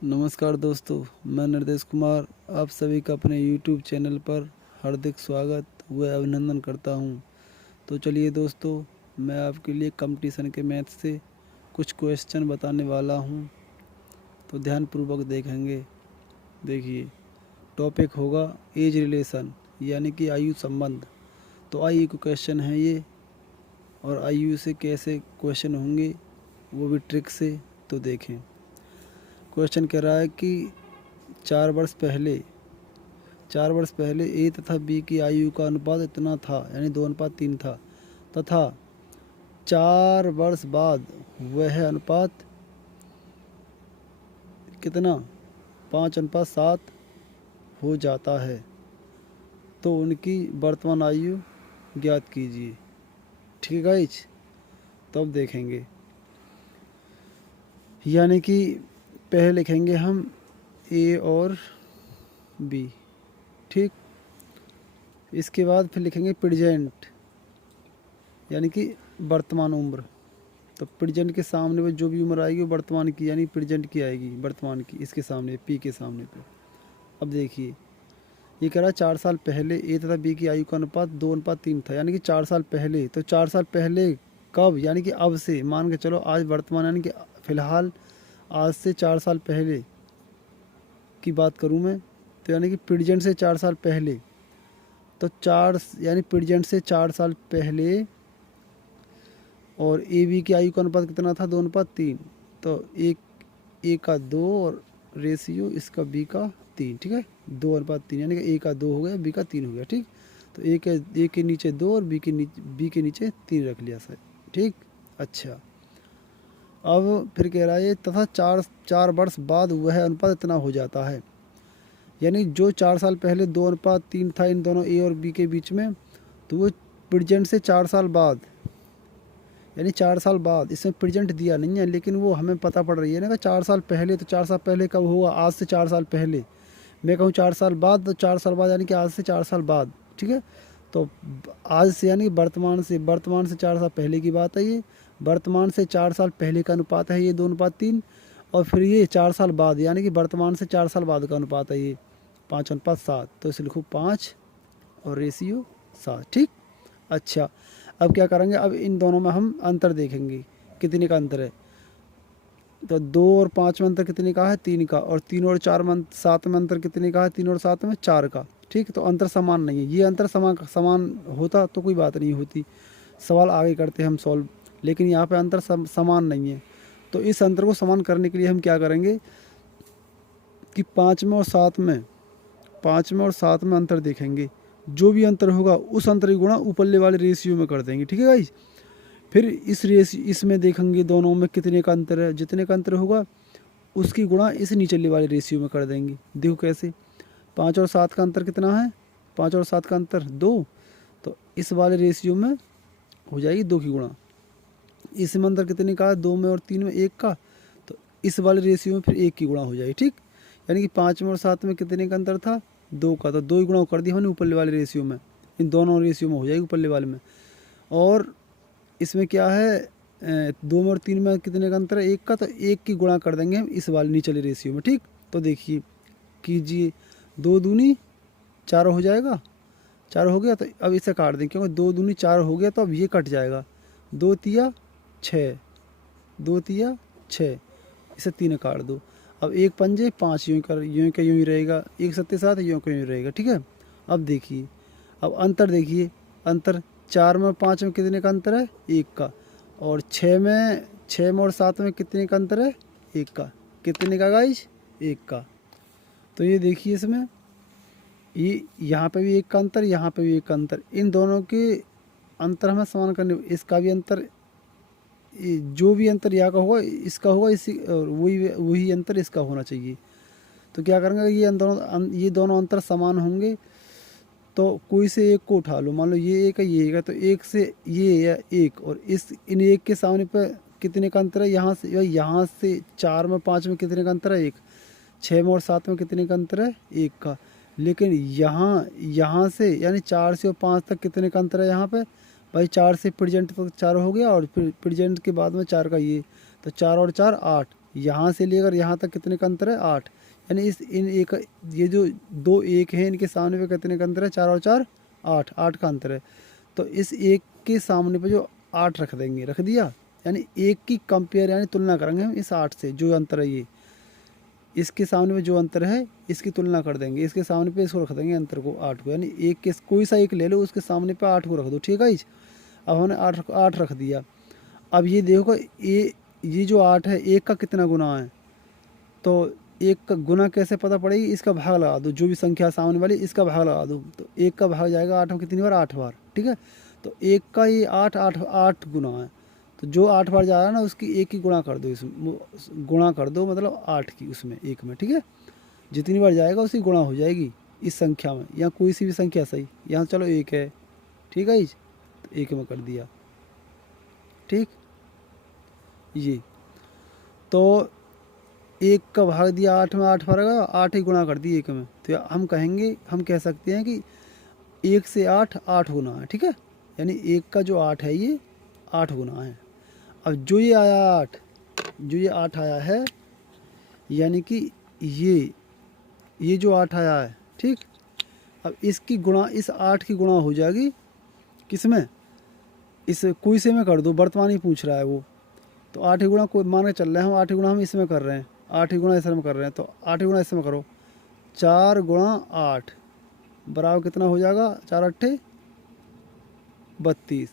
नमस्कार दोस्तों, मैं निर्देश कुमार आप सभी का अपने YouTube चैनल पर हार्दिक स्वागत व अभिनंदन करता हूं। तो चलिए दोस्तों, मैं आपके लिए कंपटीशन के मैथ से कुछ क्वेश्चन बताने वाला हूं, तो ध्यानपूर्वक देखेंगे। देखिए, टॉपिक होगा एज रिलेशन, यानी कि आयु संबंध। तो आयु के क्वेश्चन है ये, और आयु से कैसे क्वेश्चन होंगे वो भी ट्रिक से। तो देखें, क्वेश्चन कह रहा है कि 4 वर्ष पहले ए तथा बी की आयु का अनुपात इतना था, यानी 2:3 था, तथा 4 वर्ष बाद वह अनुपात कितना 5:7 हो जाता है। तो उनकी वर्तमान आयु ज्ञात कीजिए। ठीक है गाइज, तो अब देखेंगे, यानी कि पहले लिखेंगे हम ए और बी। ठीक, इसके बाद फिर लिखेंगे प्रेजेंट, यानी कि वर्तमान उम्र। तो प्रेजेंट के सामने पे जो भी उम्र आएगी वो वर्तमान की, यानी प्रेजेंट की आएगी, वर्तमान की इसके सामने, पी के सामने पे। अब देखिए, ये कह रहा है 4 साल पहले ए तथा बी की आयु का अनुपात 2:3 था, यानी कि 4 साल पहले। तो 4 साल पहले कब, यानी कि अब से मान के चलो, आज वर्तमान, यानी कि फ़िलहाल आज से 4 साल पहले की बात करूँ मैं, तो यानी कि प्रेजेंट से 4 साल पहले। तो यानी प्रेजेंट से 4 साल पहले, और ए बी की आयु का अनुपात कितना था 2:3। तो एक ए का 2 और रेशियो इसका बी का 3। ठीक है, 2:3, यानी कि ए का 2 हो गया, बी का 3 हो गया। ठीक, तो ए के नीचे 2 और बी के नीचे 3 रख लिया सर। ठीक, अच्छा। अब फिर कह रहा है तथा 4 वर्ष बाद वह अनुपात इतना हो जाता है, यानी जो 4 साल पहले 2:3 था इन दोनों ए और बी के बीच में, तो वो प्रेजेंट से 4 साल बाद, यानी 4 साल बाद। इसमें प्रेजेंट दिया नहीं है, लेकिन वो हमें पता पड़ रही है ना कि 4 साल पहले। तो 4 साल पहले कब हुआ, आज से 4 साल पहले। मैं कहूँ 4 साल बाद, तो 4 साल बाद यानी कि आज से 4 साल बाद। ठीक है, तो आज से यानी वर्तमान से 4 साल पहले की बात है ये। वर्तमान से 4 साल पहले का अनुपात है ये 2:3, और फिर ये 4 साल बाद, यानी कि वर्तमान से 4 साल बाद का अनुपात है ये 5:7। तो इसे लिखो 5 और रेशियो 7। ठीक, अच्छा। अब क्या करेंगे, अब इन दोनों में हम अंतर देखेंगे, कितने का अंतर है। तो 2 और 5 में अंतर कितने का है, 3 का। और 3 और 4 में 7 में अंतर कितने का है, 3 और 7 में 4 का। ठीक, तो अंतर समान नहीं है। ये अंतर समान होता तो कोई बात नहीं होती, सवाल आगे करते हम सॉल्व, लेकिन यहाँ पे अंतर समान नहीं है। तो इस अंतर को समान करने के लिए हम क्या करेंगे कि 5 में और 7 में अंतर देखेंगे। जो भी अंतर होगा उस अंतर की गुणा ऊपरले वाले रेशियो में कर देंगे। ठीक है गाइस, फिर इसमें देखेंगे दोनों में कितने का अंतर है। जितने का अंतर होगा उसकी गुणा इस नीचले वाले रेशियो में कर देंगे। देखो कैसे, 5 और 7 का अंतर कितना है, 5 और 7 का अंतर 2। तो इस वाले रेशियो में हो जाएगी 2 की गुणा। इसमें अंतर कितने का है, 2 में और 3 में 1 का। तो इस वाले रेशियो में फिर 1 की गुणा हो जाएगी। ठीक, यानी कि 5 में और 7 में कितने का अंतर था, 2 का। तो 2 ही गुणा कर दिया हमने ऊपरले वाले रेशियो में, इन दोनों रेशियो में हो जाएगी ऊपरले वाले में। और इसमें क्या है, 2 में और 3 में कितने का अंतर है, 1 का। तो 1 की गुणा कर देंगे हम इस वाले नीचले रेशियो में। ठीक, तो देखिए कीजिए, 2 दूनी 4 हो जाएगा, 4 हो गया। तो अब इसे काट दें, क्योंकि 2 दूनी 4 हो गया, तो अब ये कट जाएगा। 2 तिया 6, 2 तिया 6, इसे 3 काट दो। अब 1 पंजे 5, यूँ का यूँ ही रहेगा। 1 सत्ते 7, यूँ का यूँ रहेगा। ठीक है, अब देखिए, अब अंतर देखिए, अंतर 4 में और 5 में कितने का अंतर है, 1 का। और 6 में और 7 में कितने का अंतर है, 1 का। कितने का गाइज, 1 का। तो ये देखिए, इसमें ये यहाँ पे भी 1 का अंतर, यहाँ पे भी 1 का अंतर। इन दोनों के अंतर हमें समान करने, इसका भी अंतर, जो भी अंतर यहाँ का होगा इसका होगा, इसी और वही अंतर इसका होना चाहिए। तो क्या करेंगे, ये दोनों अंतर समान होंगे, तो कोई से एक को उठा लो। मान लो ये एक है, ये एक है, तो एक से ये है 1, और इन एक के सामने पर कितने का अंतर है, यहाँ से 4 में 5 में कितने का अंतर है, 1। 6 में और 7 में कितने का अंतर है, 1 का। लेकिन यहाँ से यानी 4 से और 5 तक कितने का अंतर है, यहाँ पे भाई 4 से प्रेजेंट तक 4 हो गया, और फिर प्रेजेंट के बाद में 4 का ये। तो 4 और 4 8, यहाँ से लेकर यहाँ तक कितने का अंतर है 8, यानी इन एक ये जो 2 1 हैं इनके सामने पे कितने का अंतर है 4 और 4 8, 8 का अंतर है। तो इस 1 के सामने पे जो 8 रख देंगे, रख दिया, यानी 1 की कंपेयर यानी तुलना करेंगे हम इस 8 से, जो अंतर है ये इसके सामने में जो अंतर है इसकी तुलना कर देंगे, इसके सामने पे इसको रख देंगे अंतर को 8 को, यानी एक के कोई सा एक ले लो उसके सामने पे 8 को रख दो, ठीक है। अब हमने 8 रख दिया। अब ये देखो ये जो 8 है 1 का कितना गुना है, तो 1 का गुना कैसे पता पड़ेगी, इसका भाग लगा दो, जो भी संख्या सामने वाली इसका भाग लगा दो, तो 1 का भाग जाएगा 8 में कितनी बार 8 बार, ठीक है। तो 1 का ये 8 गुना है, तो जो 8 बार जा रहा है ना उसकी 1 की गुणा कर दो, इसमें गुणा कर दो मतलब 8 की उसमें 1 में, ठीक है। जितनी बार जाएगा उसी गुणा हो जाएगी इस संख्या में, या कोई सी भी संख्या सही, यहाँ चलो 1 है, ठीक है, तो 1 में कर दिया, ठीक। ये तो 1 का भाग दिया 8 में, 8 बार आएगा 8 ही गुणा कर दी 1 में, तो हम कहेंगे, हम कह सकते हैं कि 1 से 8 गुना है, ठीक है। यानी 1 का जो 8 है ये 8 गुना है। अब जो ये आया 8, जो ये 8 आया है, यानी कि ये जो 8 आया है, ठीक। अब इसकी गुणा, इस 8 की गुणा हो जाएगी किसमें, इस कोई से में कर दो, वर्तमान ही पूछ रहा है वो, तो 8 ही गुणा कोई मान के चल रहे हैं हम, 8 ही गुणा हम इसमें कर रहे हैं, 8 ही गुणा इसमें कर रहे हैं, तो 8 ही गुणा इसमें करो, 4 गुणा 8 बराबर कितना हो जाएगा 4 8 32।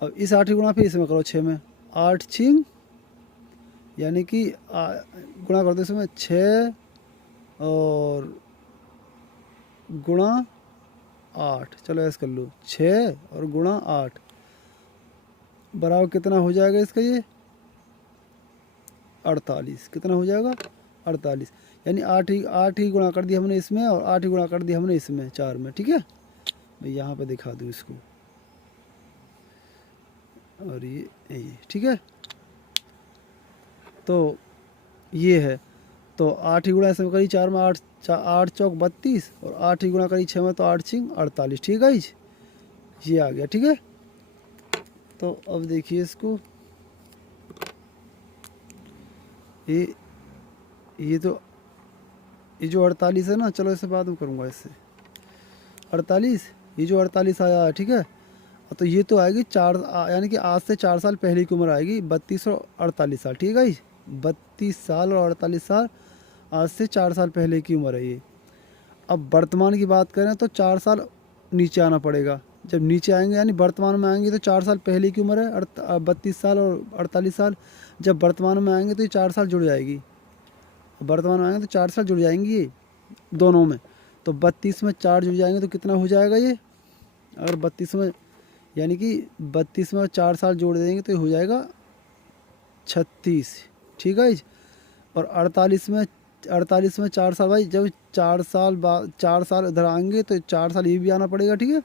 अब इस 8 ही गुणा फिर इसमें करो 6 में, 8 6, यानी कि गुणा कर दो इसमें 6 और गुणा 8, चलो ऐसे कर लो 6 और गुणा 8 बराबर कितना हो जाएगा इसका ये 48, कितना हो जाएगा 48, यानी 8 ही गुणा कर दिया हमने इसमें और 8 ही गुणा कर दिया हमने इसमें 4 में, ठीक है। मैं यहाँ पे दिखा दूँ इसको, और ये ठीक है, तो ये है, तो 8 ही गुणा इसमें करी 4 में, 8 चौक 32 और 8 ही गुणा करी 6 में, तो 8 6 48, ठीक है, ये आ गया, ठीक है। तो अब देखिए इसको, ये तो ये जो 48 है ना, चलो इसे बाद में करूँगा, इससे 48, ये जो 48 आया है, ठीक है, तो ये तो आएगी 4, यानी कि आज से 4 साल पहले की उम्र आएगी 32 और 48 साल, ठीक है। 32 साल और 48 साल आज से 4 साल पहले की उम्र है ये। अब वर्तमान की बात करें तो 4 साल नीचे आना पड़ेगा, जब नीचे आएंगे यानी वर्तमान में आएंगे तो 4 साल पहले की उम्र है 32 साल और 48 साल, जब वर्तमान में आएंगे तो ये 4 साल जुड़ जाएगी, वर्तमान में आएंगे तो 4 साल जुड़ जाएंगी ये दोनों में, तो 32 में 4 जुड़ जाएंगे तो कितना हो जाएगा ये, अगर 32 में यानी कि 32 में 4 साल जोड़ देंगे तो हो जाएगा 36, ठीक है। और 48 में 4 साल, भाई जब 4 साल इधर आएंगे तो 4 साल ये भी आना पड़ेगा, ठीक है,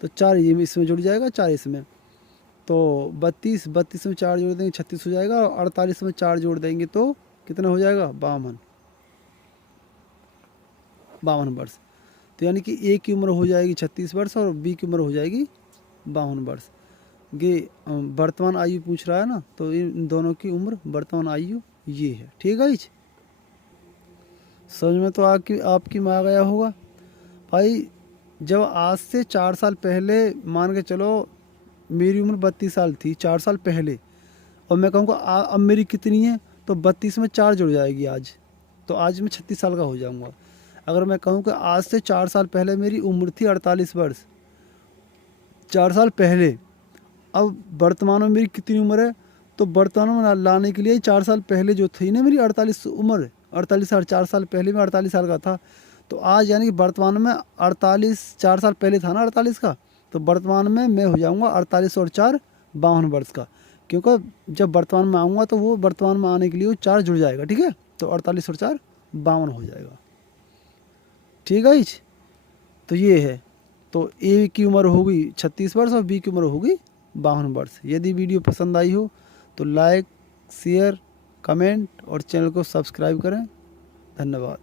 तो 4 ये इसमें जुड़ जाएगा 4 इसमें, तो 32 में 4 जोड़ देंगे 36 हो जाएगा, और 48 में 4 जोड़ देंगे तो कितना हो जाएगा 52 वर्ष। तो यानी कि ए की उम्र हो जाएगी 36 वर्ष और बी की उम्र हो जाएगी 52 वर्ष। ये वर्तमान आयु पूछ रहा है ना, तो इन दोनों की उम्र वर्तमान आयु ये है, ठीक है। समझ में तो आपकी में आ गया होगा भाई। जब आज से 4 साल पहले मान के चलो मेरी उम्र 32 साल थी 4 साल पहले, और मैं कहूँगा अब मेरी कितनी है, तो 32 में 4 जुड़ जाएगी आज, तो आज मैं 36 साल का हो जाऊँगा। अगर मैं कहूँ कि आज से 4 साल पहले मेरी उम्र थी 48 वर्ष, 4 साल पहले, अब वर्तमान में मेरी कितनी उम्र है, तो वर्तमान में लाने के लिए 4 साल पहले जो थी ना मेरी 48 उम्र, 48 साल, 4 साल पहले मैं 48 साल का था, तो आज यानी कि वर्तमान में 48, 4 साल पहले था ना 48 का, तो वर्तमान में मैं हो जाऊंगा 48 और 4 52 वर्ष का, क्योंकि जब वर्तमान में आऊँगा तो वो वर्तमान में आने के लिए वो 4 जुड़ जाएगा, ठीक है, तो 48 और 4 52 हो जाएगा, ठीक है। तो ये है, तो ए की उम्र होगी 36 वर्ष और बी की उम्र होगी 52 वर्ष। यदि वीडियो पसंद आई हो तो लाइक शेयर कमेंट और चैनल को सब्सक्राइब करें। धन्यवाद।